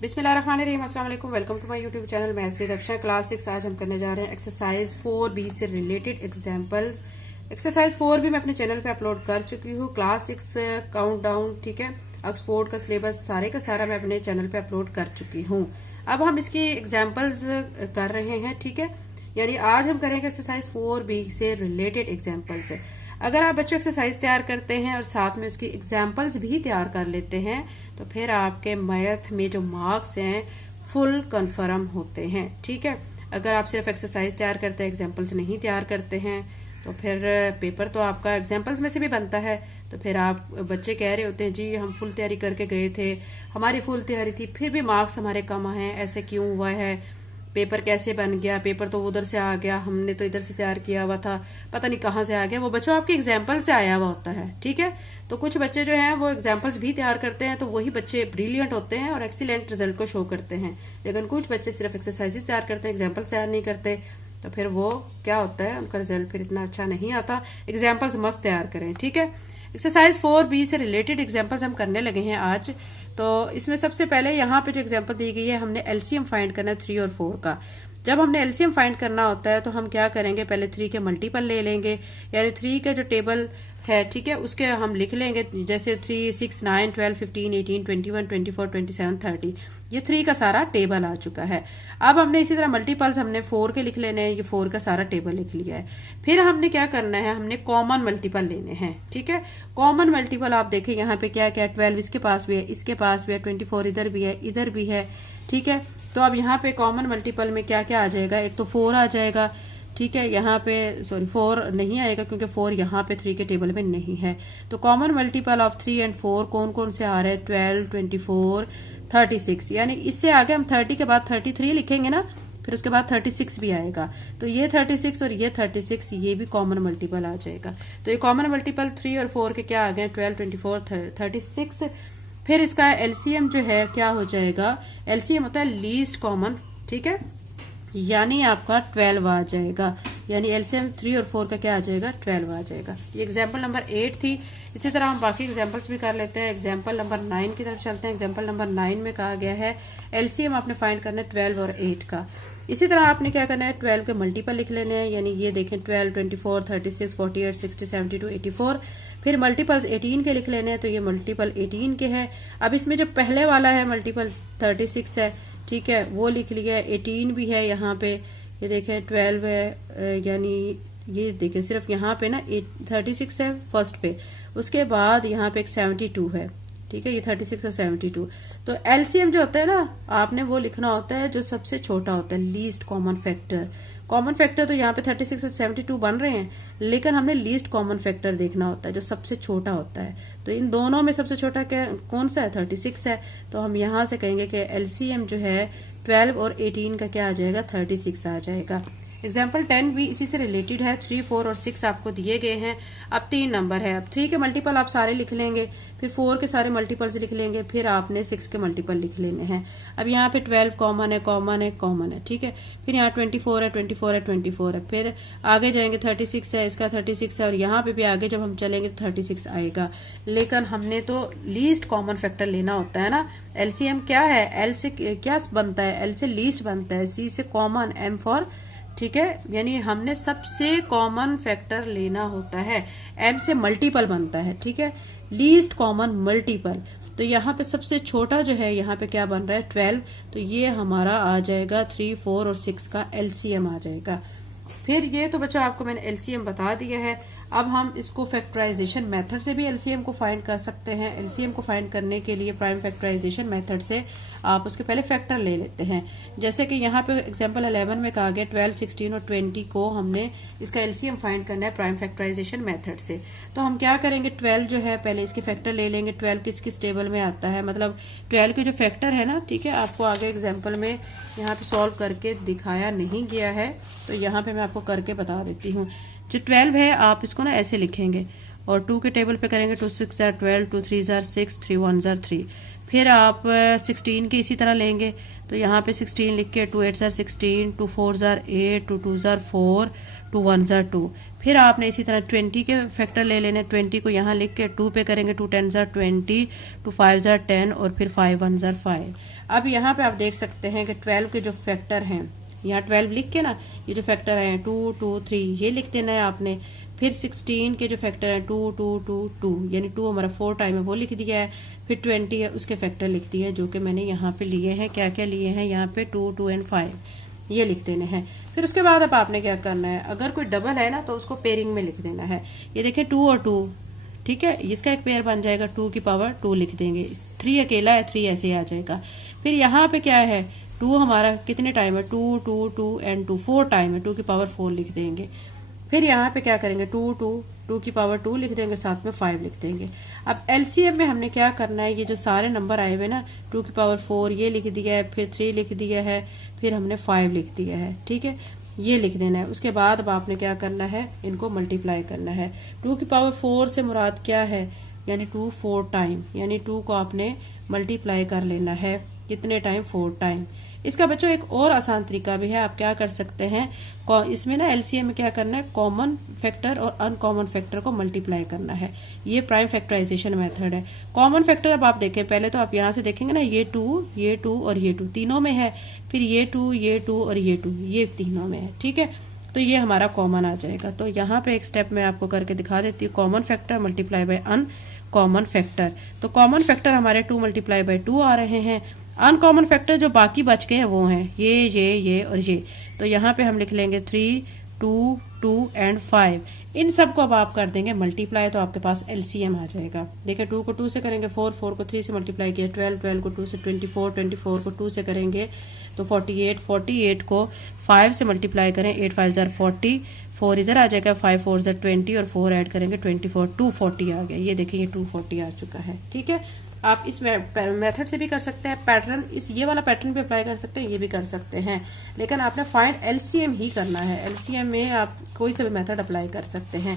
बिस्मिल्लाहिर्रहमानिर्रहीम, अस्सलाम वालेकुम। Welcome to my YouTube channel maths with Afsha class 6। आज हम करने जा रहे हैं एक्सरसाइज 4B से रिलेटेड एग्जांपल्स। एक्सरसाइज 4 भी मैं अपने चैनल पे अपलोड कर चुकी हूँ। क्लास 6 काउंट डाउन, ठीक है, ऑक्सफोर्ड का सिलेबस सारे का सारा मैं अपने चैनल पे अपलोड कर चुकी हूँ। अब हम इसकी एग्जाम्पल्स कर रहे हैं, ठीक है, यानी आज हम करेंगे एक्सरसाइज 4B से रिलेटेड एग्जाम्पल्स। अगर आप बच्चों एक्सरसाइज तैयार करते हैं और साथ में उसकी एग्जाम्पल्स भी तैयार कर लेते हैं तो फिर आपके मैथ में जो मार्क्स हैं फुल कंफर्म होते हैं, ठीक है। अगर आप सिर्फ एक्सरसाइज तैयार करते हैं, एग्जाम्पल्स नहीं तैयार करते हैं, तो फिर पेपर तो आपका एग्जाम्पल्स में से भी बनता है। तो फिर आप बच्चे कह रहे होते हैं जी हम फुल तैयारी करके गए थे, हमारी फुल तैयारी थी, फिर भी मार्क्स हमारे कम आए, ऐसे क्यों हुआ है, पेपर कैसे बन गया, पेपर तो उधर से आ गया, हमने तो इधर से तैयार किया हुआ था, पता नहीं कहाँ से आ गया। वो बच्चों आपके एग्जाम्पल से आया हुआ होता है, ठीक है। तो कुछ बच्चे जो हैं वो एग्जाम्पल्स भी तैयार करते हैं, तो वही बच्चे ब्रिलियंट होते हैं और एक्सीलेंट रिजल्ट को शो करते हैं। लेकिन कुछ बच्चे सिर्फ एक्सरसाइजेस तैयार करते हैं, एग्जाम्पल्स तैयार नहीं करते, तो फिर वो क्या होता है, उनका रिजल्ट फिर इतना अच्छा नहीं आता। एग्जाम्पल्स मस्त तैयार करें, ठीक है। एक्सरसाइज 4B से रिलेटेड एग्जाम्पल्स हम करने लगे हैं आज। तो इसमें सबसे पहले यहाँ पे जो एग्जांपल दी गई है, हमने एलसीएम फाइंड करना है 3 और 4 का। जब हमने एलसीएम फाइंड करना होता है तो हम क्या करेंगे, पहले 3 के मल्टीपल ले लेंगे, यानी 3 का जो टेबल है, ठीक है, उसके हम लिख लेंगे, जैसे 3, 6, 9, 12, 15, 18, 21, 24, 27, 30, ये 3 का सारा टेबल आ चुका है। अब हमने इसी तरह मल्टीपल्स हमने 4 के लिख लेने हैं, ये 4 का सारा टेबल लिख लिया है। फिर हमने क्या करना है, हमने कॉमन मल्टीपल लेने हैं, ठीक है। कॉमन मल्टीपल आप देखें यहाँ पे क्या क्या, 12 इसके पास भी है, इसके पास भी है, 24 इधर भी है, इधर भी है, ठीक है। तो अब यहाँ पे कॉमन मल्टीपल में क्या क्या आ जाएगा, एक तो 4 आ जाएगा, ठीक है, यहाँ पे सॉरी 4 नहीं आएगा क्योंकि 4 यहाँ पे 3 के टेबल में नहीं है। तो कॉमन मल्टीपल ऑफ 3 एंड 4 कौन कौन से आ रहे हैं, 12, 24, 36, यानी इससे आगे हम 30 के बाद 33 लिखेंगे ना, फिर उसके बाद 36 भी आएगा। तो ये 36 और ये 36, ये भी कॉमन मल्टीपल आ जाएगा। तो ये कॉमन मल्टीपल 3 और 4 के क्या आ गए, 12, 24, 36। फिर इसका एलसीएम जो है क्या हो जाएगा, एलसीएम होता है लीस्ट कॉमन, ठीक है, यानी आपका 12 आ जाएगा, यानी एलसीएम 3 और 4 का क्या आ जाएगा, 12 आ जाएगा। ये एग्जाम्पल नंबर 8 थी। इसी तरह हम बाकी एग्जाम्पल्स भी कर लेते हैं। एग्जाम्पल नंबर 9 की तरफ चलते हैं। एग्जाम्पल नंबर 9 में कहा गया है एलसीएम आपने फाइंड करना है 12 और 8 का। इसी तरह आपने क्या करना है, 12 के मल्टीपल लिख लेने हैं, यानी ये देखें 12, 24, 36, 48, 60, 72, 84। फिर मल्टीपल्स 18 के लिख लेने हैं, तो ये मल्टीपल 18 के हैं। अब इसमें जो पहले वाला है मल्टीपल 36 है, ठीक है, वो लिख लिया है। 18 भी है यहाँ पे, ये देखें 12 है, यानी ये देखें सिर्फ यहाँ पे ना 36 है फर्स्ट पे, उसके बाद यहाँ पे एक 72 है, ठीक है, ये 36 और 72। तो एलसीएम जो होता है ना, आपने वो लिखना होता है जो सबसे छोटा होता है, least common factor. Common factor तो यहाँ पे 36 और 72 बन रहे हैं, लेकिन हमने लीस्ट कॉमन फैक्टर देखना होता है जो सबसे छोटा होता है। तो इन दोनों में सबसे छोटा क्या कौन सा है, 36 है। तो हम यहाँ से कहेंगे कि एलसीएम जो है 12 और 18 का क्या आ जाएगा, 36 आ जाएगा। एग्जाम्पल 10 भी इसी से रिलेटेड है। 3, 4 और 6 आपको दिए गए हैं। अब 3 नंबर है, अब 3 के मल्टीपल आप सारे लिख लेंगे, फिर 4 के सारे मल्टीपल्स लिख लेंगे, फिर आपने 6 के मल्टीपल लिख लेने हैं। अब यहाँ पे 12 कॉमन है, कॉमन है, कॉमन है, ठीक है। फिर यहाँ 24 है, 24 है, 24 है। फिर आगे जाएंगे 36 है, इसका 36 है, और यहाँ पे भी आगे जब हम चलेंगे तो 36 आएगा। लेकिन हमने तो लीस्ट कॉमन फैक्टर लेना होता है ना। एलसीएम क्या है, एल से क्या बनता है, एल से लीस्ट बनता है, सी से कॉमन, एम फॉर, ठीक है, यानी हमने सबसे कॉमन फैक्टर लेना होता है। एम से मल्टीपल बनता है, ठीक है, लीस्ट कॉमन मल्टीपल। तो यहाँ पे सबसे छोटा जो है, यहाँ पे क्या बन रहा है, 12। तो ये हमारा आ जाएगा 3, 4 और 6 का एलसीएम आ जाएगा। फिर ये तो बच्चों आपको मैंने एलसीएम बता दिया है। अब हम इसको फैक्टराइजेशन मेथड से भी एलसीएम को फाइंड कर सकते हैं। एलसीएम को फाइंड करने के लिए प्राइम फैक्टराइजेशन मेथड से आप उसके पहले फैक्टर ले लेते हैं। जैसे कि यहाँ पे एग्जांपल 11 में कहा गया 12, 16 और 20 को हमने इसका एलसीएम फाइंड करना है प्राइम फैक्टराइजेशन मेथड से। तो हम क्या करेंगे, 12 जो है पहले इसके फैक्टर ले लेंगे। 12 किस किस टेबल में आता है, मतलब 12 के जो फैक्टर है ना, ठीक है, आपको आगे एग्जाम्पल में यहाँ पे सॉल्व करके दिखाया नहीं गया है, तो यहाँ पे मैं आपको करके बता देती हूँ। जो 12 है आप इसको ना ऐसे लिखेंगे और 2 के टेबल पे करेंगे, 2 6 जार 12, 2 3 जार 6, 3 1 जार 3। फिर आप 16 के इसी तरह लेंगे, तो यहाँ पे 16 लिख के 2 8 जार 16, 2 4 जार 8, 2 2 जार 4, 2 1 जार 2। फिर आपने इसी तरह 20 के फैक्टर ले लेने, 20 को यहाँ लिख के 2 पे करेंगे, 2 10 जार 20, 2 5 जार 10 और फिर 5 1 जार 5। अब यहाँ पे आप देख सकते हैं कि 12 के जो फैक्टर हैं, यहाँ 12 लिख के ना ये जो फैक्टर है 2 2 3 ये लिख देना है आपने। फिर 16 के जो फैक्टर है 2 2 2 2 यानी 2 हमारा 4 टाइम है वो लिख दिया है। फिर 20 है उसके फैक्टर लिख दिए हैं जो कि मैंने यहाँ पे लिए हैं। क्या क्या लिए हैं यहाँ पे 2 2 एंड 5 ये लिख देने हैं। फिर उसके बाद अब आपने क्या करना है, अगर कोई डबल है ना तो उसको पेयरिंग में लिख देना है। ये देखें 2 और 2, ठीक है, इसका एक पेयर बन जाएगा 2 की पावर 2 लिख देंगे। 3 अकेला है 3 ऐसे आ जाएगा। फिर यहाँ पे क्या है 2 हमारा कितने टाइम है 2 2 2 एंड 2 4 टाइम है 2 की पावर 4 लिख देंगे। फिर यहाँ पे क्या करेंगे 2 2 2 की पावर 2 लिख देंगे, साथ में 5 लिख देंगे। अब एलसीएम में हमने क्या करना है, ये जो सारे नंबर आए हुए ना 2 की पावर 4 ये लिख दिया है, फिर 3 लिख दिया है, फिर हमने 5 लिख दिया है, ठीक है, ये लिख देना है। उसके बाद अब आपने क्या करना है, इनको मल्टीप्लाई करना है। 2 की पावर 4 से मुराद क्या है, यानी 2 4 टाइम, यानी 2 को आपने मल्टीप्लाई कर लेना है कितने टाइम 4 टाइम। इसका बच्चों एक और आसान तरीका भी है, आप क्या कर सकते हैं, इसमें ना एलसीएम में क्या करना है, कॉमन फैक्टर और अनकॉमन फैक्टर को मल्टीप्लाई करना है। ये प्राइम फैक्टराइजेशन मेथड है। कॉमन फैक्टर अब आप देखें, पहले तो आप यहाँ से देखेंगे ना ये 2 और ये 2 तीनों में है, फिर ये 2 और ये 2 ये तीनों में है, ठीक है, तो ये हमारा कॉमन आ जाएगा। तो यहाँ पे एक स्टेप मैं आपको करके दिखा देती हूँ, common factor multiply by uncommon factor. तो कॉमन फैक्टर हमारे 2 मल्टीप्लाई बाय 2 आ रहे हैं। अनकॉमन फैक्टर जो बाकी बच गए हैं वो हैं ये और ये। तो यहाँ पे हम लिख लेंगे 3 2 2 एंड 5। इन सब को अब आप कर देंगे मल्टीप्लाई, तो आपके पास एलसीएम आ जाएगा। देखिए 2 को 2 से करेंगे 4 4 को 3 से मल्टीप्लाई किया 12 12 को 2 से 24 24 को 2 से करेंगे तो 48 48 को 5 से मल्टीप्लाई करें 8 5 जार 40, 4 इधर आ जाएगा 5 4 जार 20 और 4 ऐड करेंगे 24 240 आ गया। ये देखिए ये 240 आ चुका है, ठीक है। आप इस मेथड से भी कर सकते हैं, पैटर्न ये वाला पैटर्न भी अप्लाई कर सकते हैं, ये भी कर सकते हैं, लेकिन आपने फाइंड एलसीएम ही करना है। एलसीएम में आप कोई सा भी मेथड अप्लाई कर सकते हैं।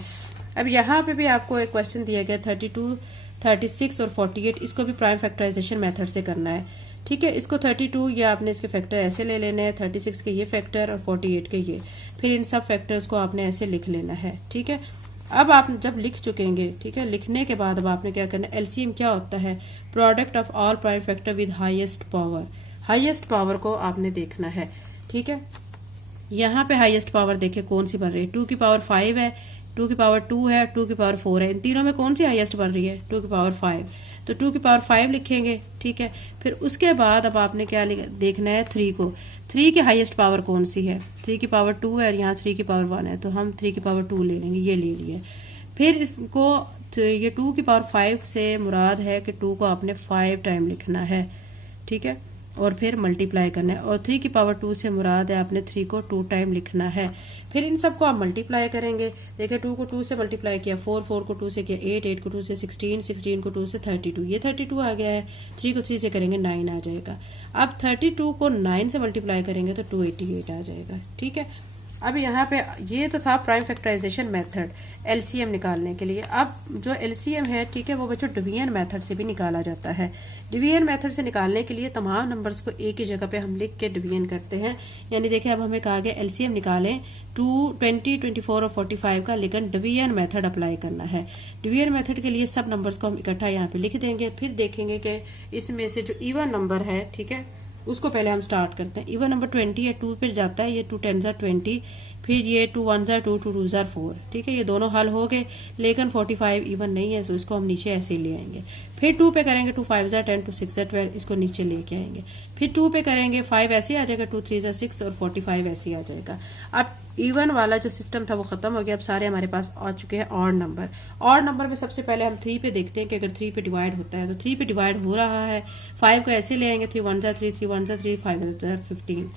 अब यहाँ पे भी आपको एक क्वेश्चन दिया गया 32 36 और 48, इसको भी प्राइम फैक्टराइजेशन मेथड से करना है, ठीक है। इसको 32 या आपने इसके फैक्टर ऐसे ले लेने हैं, 36 के ये फैक्टर और 48 के ये, फिर इन सब फैक्टर्स को आपने ऐसे लिख लेना है, ठीक है। अब आप जब लिख चुकेंगे, ठीक है, लिखने के बाद अब आपने क्या करना है, एलसीएम क्या होता है, product of all prime factor with highest power. Highest power को आपने देखना है, ठीक है। यहाँ पे हाईएस्ट पावर देखिए कौन सी बन रही है, 2 की पावर 5 है, 2 की पावर 2 है, 2 की पावर 4 है, इन तीनों में कौन सी हाईएस्ट बन रही है, 2 की पावर 5, तो 2 की पावर 5 लिखेंगे, ठीक है। फिर उसके बाद अब आपने क्या देखना है 3 को, 3 की हाईएस्ट पावर कौन सी है, 3 की पावर 2 है और यहाँ 3 की पावर 1 है, तो हम 3 की पावर 2 ले लेंगे, ये ले लिए। फिर इसको ये 2 की पावर 5 से मुराद है कि 2 को आपने 5 टाइम लिखना है, ठीक है, और फिर मल्टीप्लाई करना है। और 3 की पावर 2 से मुराद है आपने 3 को 2 टाइम लिखना है। फिर इन सबको आप मल्टीप्लाई करेंगे, देखिए 2 को 2 से मल्टीप्लाई किया 4 4 को 2 से किया 8 8 को 2 से 16 16 को 2 से 32, ये 32 आ गया है। 3 को 3 से करेंगे 9 आ जाएगा। अब 32 को 9 से मल्टीप्लाई करेंगे तो 288 आ जाएगा, ठीक है। अब यहाँ पे ये तो था प्राइम फैक्टराइजेशन मेथड एलसीएम निकालने के लिए। अब जो एलसीएम है, ठीक है, वो बच्चों डिवीजन मेथड से भी निकाला जाता है। डिवीजन मेथड से निकालने के लिए तमाम नंबर्स को एक ही जगह पे हम लिख के डिवीजन करते हैं। यानी देखिए अब हमें कहा गया एलसीएम निकालें 2 20 24 और 45 का, लेकिन डिवीजन मेथड अप्लाई करना है। डिवीजन मेथड के लिए सब नंबर्स को हम इकट्ठा यहाँ पे लिख देंगे। फिर देखेंगे कि इसमें से जो इवन नंबर है, ठीक है, उसको पहले हम स्टार्ट करते हैं। इवन नंबर 20 है, 2 पे जाता है, ये 2 10 20, फिर ये 2 1 2 2 2 4, ठीक है, ये दोनों हल हो गए, लेकिन 45 इवन नहीं है तो इसको हम नीचे ऐसे ले आएंगे। फिर 2 पे करेंगे 2 5 10 2 6 12, इसको नीचे लेके आएंगे। फिर 2 पे करेंगे 5 ऐसे आ जाएगा, 2 3 6 और 45 ऐसे आ जाएगा। अब इवन वाला जो सिस्टम था वो खत्म हो गया, अब सारे हमारे पास आ चुके हैं ऑड नंबर। ऑड नंबर में सबसे पहले हम 3 पे देखते हैं कि अगर 3 पे डिवाइड होता है तो 3 पे डिवाइड हो रहा है, 5 को ऐसे ले आएंगे 3 1 3 3 1 3 5 15।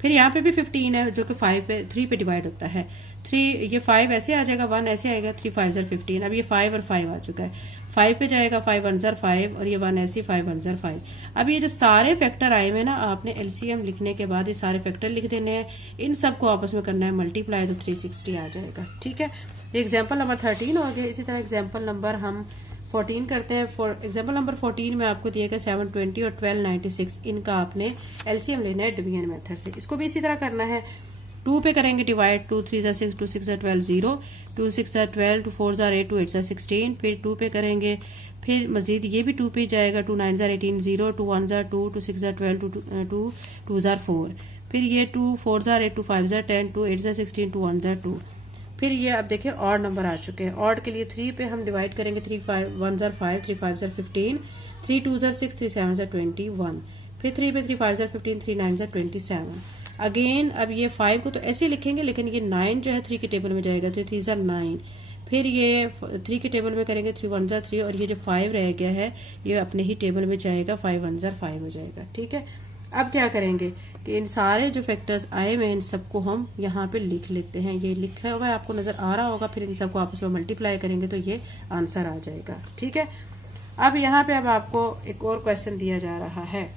फिर यहाँ पे भी 15 है जो कि 3 पे डिवाइड होता है। 3 ये 5 ऐसे आ जाएगा, 1 ऐसे आएगा, 3 5 15। अब ये 5 और 5 आ चुका है, 5 पे जाएगा 5 1 5 और ये 1 ऐसे 5 1 5। अब ये जो सारे फैक्टर आए हुए ना, आपने एलसीएम लिखने के बाद ये सारे फैक्टर लिख देने हैं, इन सबको आपस में करना है मल्टीप्लाई, तो 360 आ जाएगा, ठीक है। एग्जाम्पल नंबर 13 हो गया। इसी तरह एग्जाम्पल नंबर हम 14 करते हैं। फॉर एग्जाम्पल नंबर 14 में आपको दिया गया 720 और 1296, इनका आपने एलसीएम लेना है डिवीजन मेथड से। इसको भी इसी तरह करना है। 2 पे करेंगे डिवाइड, 2 3 6, 2 6 12 0, 2 6 12, 2 4 8, 2 8 16, फिर 2 पे करेंगे, फिर मजीद ये भी 2 पे जाएगा, 2 9 18 0, 2 1 2, 2 6 12, 2 2 4, फिर ये 2 4 8, 2 5 10, 2 8 16, 2 1 2। फिर ये आप देखिए ऑड नंबर आ चुके हैं। ऑड के लिए 3 पे हम डिवाइड करेंगे, 3 5 1 5, 3 5 15, 3 2 6, 3 7 21, फिर 3 पे 3 5 15, 3 9 27। अगेन अब ये 5 को तो ऐसे लिखेंगे, लेकिन ये 9 जो है 3 के टेबल में जाएगा, तो 3 9, फिर ये 3 के टेबल में करेंगे, 3 1 3, और ये जो 5 रह गया है ये अपने ही टेबल में जाएगा, 5 1 5 हो जाएगा। ठीक है, अब क्या करेंगे कि इन सारे जो फैक्टर्स आए हुए हैं इन सबको हम यहाँ पे लिख लेते हैं। ये लिखा हुआ है आपको नजर आ रहा होगा, फिर इन सबको आपस में मल्टीप्लाई करेंगे तो ये आंसर आ जाएगा। ठीक है, अब यहाँ पे अब आपको एक और क्वेश्चन दिया जा रहा है।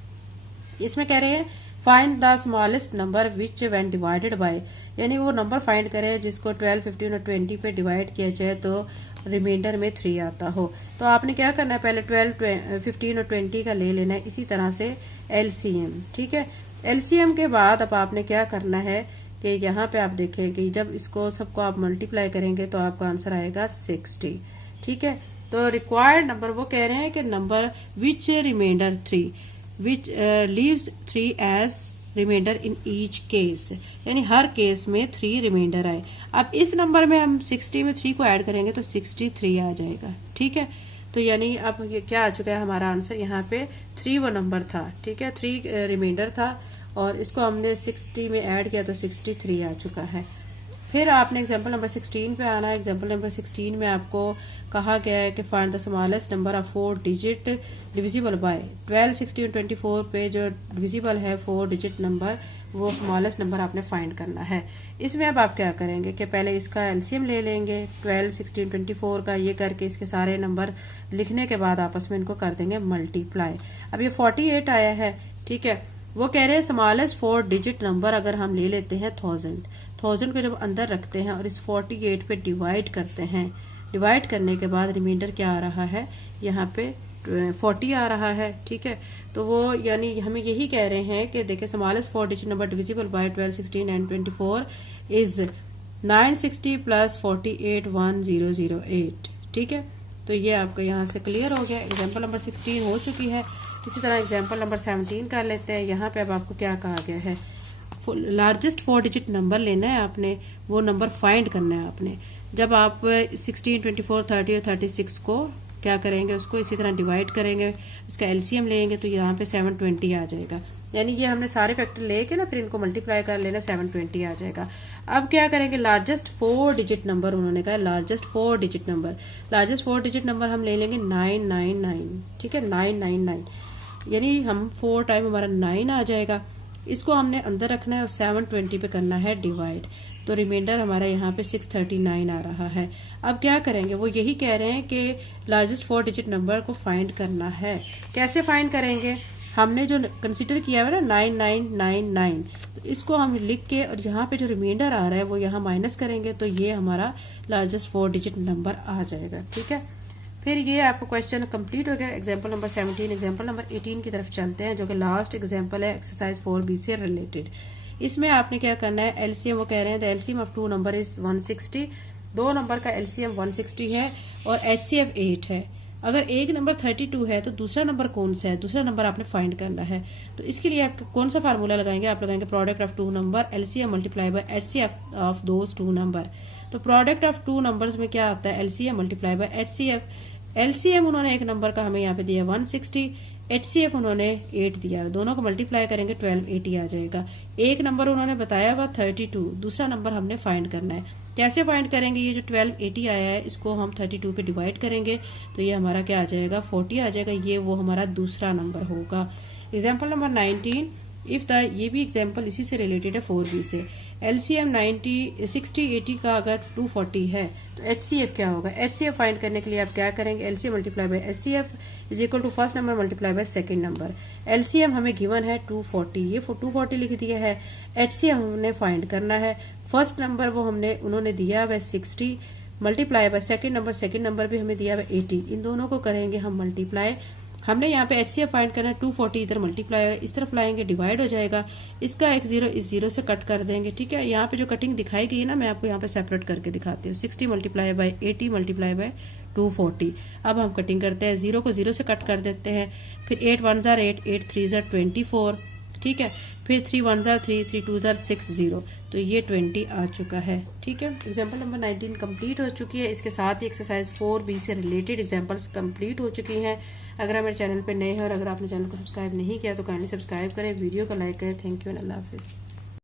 इसमें कह रहे हैं find the smallest number which when divided by, यानी वो नंबर फाइंड करें जिसको 12 15 और 20 पे डिवाइड किया जाए तो रिमाइंडर में 3 आता हो। तो आपने क्या करना है, पहले 12 15 और 20 का ले लेना है, इसी तरह से एलसीएम। ठीक है, एलसीएम के बाद अब आपने क्या करना है कि यहाँ पे आप देखें कि जब इसको सबको आप मल्टीप्लाई करेंगे तो आपका आंसर आएगा 60। ठीक है, तो रिक्वायर्ड नंबर वो कह रहे हैं कि number which remainder 3 which leaves 3 as remainder in each case, यानी हर केस में 3 रिमाइंडर आए। अब इस नंबर में हम 60 में 3 को ऐड करेंगे तो 63 आ जाएगा। ठीक है, तो यानी अब ये क्या आ चुका है हमारा आंसर, यहाँ पे 3 वो नंबर था। ठीक है, 3 रिमाइंडर था और इसको हमने 60 में ऐड किया तो 63 आ चुका है। फिर आपने एग्जाम्पल नंबर 16 पे आना है। एग्जाम्पल नंबर 16 में आपको कहा गया है कि find the smallest number of 4 digit divisible by 12 16 24 पे जो डिविजिबल है 4 डिजिट नंबर, वो स्मॉलेस्ट नंबर आपने फाइंड करना है। इसमें अब आप क्या करेंगे कि पहले इसका एलसीएम ले लेंगे 12 16 24 का, ये करके इसके सारे नंबर लिखने के बाद आपस में इनको कर देंगे मल्टीप्लाई। अब ये 48 आया है। ठीक है, वो कह रहे हैं स्मॉलेस्ट 4 डिजिट नंबर अगर हम ले लेते हैं 1000 को जब अंदर रखते हैं और इस 48 पे डिवाइड करते हैं, डिवाइड करने के बाद रिमाइंडर क्या आ रहा है, यहाँ पे 40 आ रहा है। ठीक है, तो वो यानी हमें यही कह रहे हैं कि देखिए smallest 4 digit number divisible by 12 16 and 24 is 960 plus 48 1008। ठीक है, तो ये आपको यहाँ से क्लियर हो गया। एग्जाम्पल नंबर 16 हो चुकी है। इसी तरह एग्जाम्पल नंबर 17 कर लेते हैं। यहाँ पे अब आपको क्या कहा गया है, लार्जेस्ट 4 डिजिट नंबर लेना है आपने, वो नंबर फाइंड करना है आपने। जब आप 16 24 30 और 36 को क्या करेंगे, उसको इसी तरह डिवाइड करेंगे, इसका एलसीएम लेंगे तो यहाँ पे 720 आ जाएगा। यानी ये हमने सारे फैक्टर लेके ना फिर इनको मल्टीप्लाई कर लेना, 720 आ जाएगा। अब क्या करेंगे, लार्जेस्ट 4 डिजिट नंबर उन्होंने कहा, largest 4 digit number, largest 4 digit number हम ले लेंगे 999। ठीक है, 999 यानी हम 4 टाइम हमारा 9 आ जाएगा। इसको हमने अंदर रखना है और 720 पे करना है डिवाइड, तो रिमाइंडर हमारा यहाँ पे 639 आ रहा है। अब क्या करेंगे, वो यही कह रहे हैं कि लार्जेस्ट 4 डिजिट नंबर को फाइंड करना है। कैसे फाइंड करेंगे, हमने जो कंसीडर किया है ना 9999, तो इसको हम लिख के और यहाँ पे जो रिमाइंडर आ रहा है वो यहाँ माइनस करेंगे तो ये हमारा लार्जेस्ट 4 डिजिट नंबर आ जाएगा। ठीक है, फिर ये आपको क्वेश्चन कंप्लीट हो गया। एग्जाम्पल नंबर 17, एग्जाम्पल नंबर 18 की तरफ चलते हैं जो कि लास्ट एग्जाम्पल है एक्सरसाइज 4B से रिलेटेड। इसमें आपने क्या करना है, एलसीएम वो कह रहे हैं the LCM of 2 number is 160। 2 number का एलसीएम 160 है और एचसीएफ 8 है। अगर एक नंबर 32 है तो दूसरा नंबर कौन सा है, दूसरा नंबर आपने फाइंड करना है। तो इसके लिए आप कौन सा फार्मूला लगाएंगे, आप लगाएंगे product of 2 number LCM multiply by HCF of those 2 number. तो प्रोडक्ट ऑफ 2 नंबर्स में क्या आता है, LCM multiply by HCF. LCM उन्होंने एक नंबर का हमें यहाँ पे दिया 160, एचसीएफ उन्होंने 8 दिया, दोनों को मल्टीप्लाई करेंगे 1280 आ जाएगा। एक नंबर उन्होंने बताया हुआ 32, दूसरा नंबर हमने फाइंड करना है। कैसे फाइंड करेंगे, ये जो 1280 आया है इसको हम 32 पे डिवाइड करेंगे तो ये हमारा क्या आ जाएगा, 40 आ जाएगा। ये वो हमारा दूसरा नंबर होगा। एग्जाम्पल नंबर 19, इफ द, ये भी एग्जाम्पल इसी से रिलेटेड है 4B से। एलसीएम 60 80 का अगर 240 है तो एचसीएफ क्या होगा, एचसीएफ फाइंड करने के लिए आप क्या करेंगे, LCM multiply by HCF is equal to first number multiply by second number. LCM हमें गिवन है 240, ये 240 लिख दिया है। एचसीएफ हमने फाइंड करना है, फर्स्ट नंबर वो हमने उन्होंने दिया है 60 मल्टीप्लाई बाय सेकंड नंबर भी हमें दिया है 80। इन दोनों को करेंगे हम मल्टीप्लाई हमने यहाँ पे HCF फाइंड करना है। 240 इधर मल्टीप्लाई इस तरफ लाएंगे, डिवाइड हो जाएगा, इसका एक जीरो इस जीरो से कट कर देंगे। ठीक है, यहाँ पे जो कटिंग दिखाई गई है ना, मैं आपको यहाँ पे सेपरेट करके दिखाती हूँ। 60 मल्टीप्लाई बाय 80 मल्टीप्लाई बाय 240। अब हम कटिंग करते हैं, जीरो को जीरो से कट कर देते हैं, फिर 8 1 जार 8, 8 3 जार 24। ठीक है, फिर 3 1 जार 3, 3 2 जार 6 0, तो ये 20 आ चुका है। ठीक है, एग्जाम्पल नंबर 19 कंप्लीट हो चुकी है। इसके साथ ही एक्सरसाइज 4B से रिलेटेड एग्जाम्पल्स कंप्लीट हो चुकी हैं। अगर आप मेरे चैनल पर नए हैं और अगर आपने चैनल को सब्सक्राइब नहीं किया तो काइंडली सब्सक्राइब करें, वीडियो को लाइक करें। थैंक यू एंड अल्लाह हाफिज़।